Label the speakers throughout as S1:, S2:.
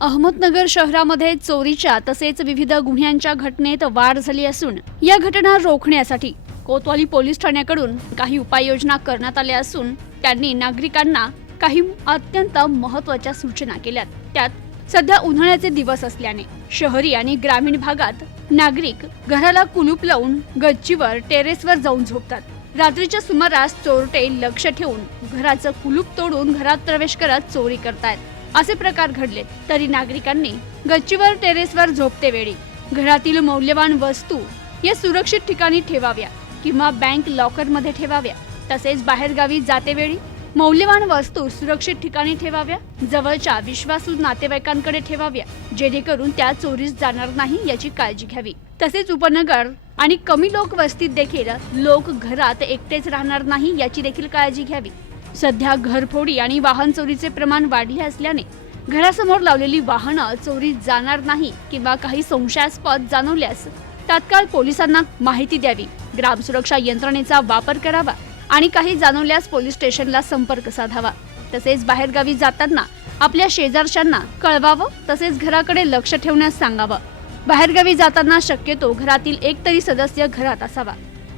S1: अहमदनगर शहरामध्ये चोरीच्या तसेच विविध गुन्ह्यांच्या घटनेत वाढ झाली असून या घटना रोखण्यासाठी कोतवाली पोलीस ठाण्याकडून काही उपाययोजना करण्यात आल्या असून त्यांनी नागरिकांना काही अत्यंत महत्त्वाच्या सूचना केल्यात. त्यात सध्या उन्हाळ्याचे दिवस असल्याने शहरी आणि ग्रामीण भागात नागरिक घराला कुलूप लावून गच्चीवर टेरेसवर जाऊन झोपतात. रात्रीच्या सुमारास चोरटे लक्ष ठेवून घराचं कुलूप तोडून घरात प्रवेश करत चोरी करतायत. असे प्रकार घडले. तरी नागरिकांनी गच्चीवर टेरेसवर झोपते वेळी घरातील मौल्यवान वस्तू या सुरक्षित ठिकाणी ठेवाव्या किंवा बँक लॉकरमध्ये ठेवाव्या. तसेच बाहेरगावी जाते वेळी मौल्यवान वस्तू सुरक्षित ठिकाणी ठेवाव्या. जवळच्या विश्वासू नातेवाईकांकडे ठेवाव्या जेणेकरून त्या चोरीस जाणार नाही याची काळजी घ्यावी. तसेच उपनगर आणि कमी लोक वस्तीत देखील लोक घरात एकटेच राहणार नाही याची देखील काळजी घ्यावी. सध्या घरफोडी आणि वाहन चोरीचे प्रमाण वाढले असल्याने घरासमोर लावलेली वाहनं चोरी जाणार नाही किंवा काही संशयास्पद जाणवल्यास तात्काळ पोलिसांना माहिती द्यावी. ग्राम सुरक्षा यंत्रणेचा वापर करावा आणि काही जाणवल्यास पोलीस स्टेशनला संपर्क साधावा. तसेच बाहेरगावी जाताना आपल्या शेजारच्यांना कळवावं तसेच घराकडे लक्ष ठेवण्यास सांगावं. बाहेरगावी जाताना शक्यतो घरातील एक तरी सदस्य घरात असावा.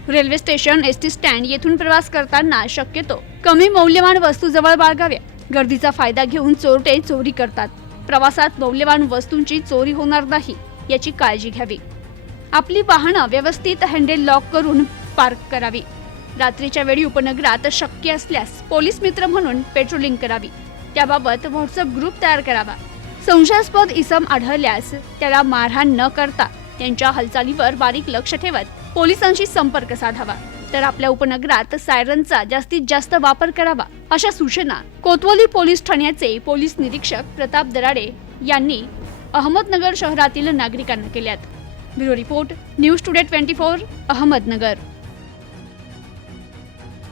S1: Railway station S T stand येथून प्रवास करताना शक्यतो कमी मौल्यवान वस्तू जवळ बाळगाव्या. गर्दीचा फायदा घेऊन चोरटे चोरी करतात. प्रवासात मौल्यवान वस्तूंची चोरी होणार नाही याची काळजी घ्यावी. आपली वाहनं व्यवस्थित हँडल लॉक करून पार्क करावी. रात्रीच्या वेळी उपनगरात शक्य असल्यास पोलीस मित्र म्हणून पेट्रोलिंग करावी. त्याबाबत व्हॉट्सअप ग्रुप तयार करावा. संशयास्पद इसम आढळल्यास त्याला मारहाण न करता त्यांच्या हालचालीवर बारीक लक्ष ठेवत पोलिसांशी संपर्क साधावा. तर आपल्या उपनगरात सायरनचा जास्तीत जास्त वापर करावा अशा सूचना कोतवली पोलीस ठाण्याचे पोलीस निरीक्षक प्रताप दराडे यांनी अहमदनगर शहरातील नागरिकांना केल्यात. Bureau report news today twenty four Ahmednagar.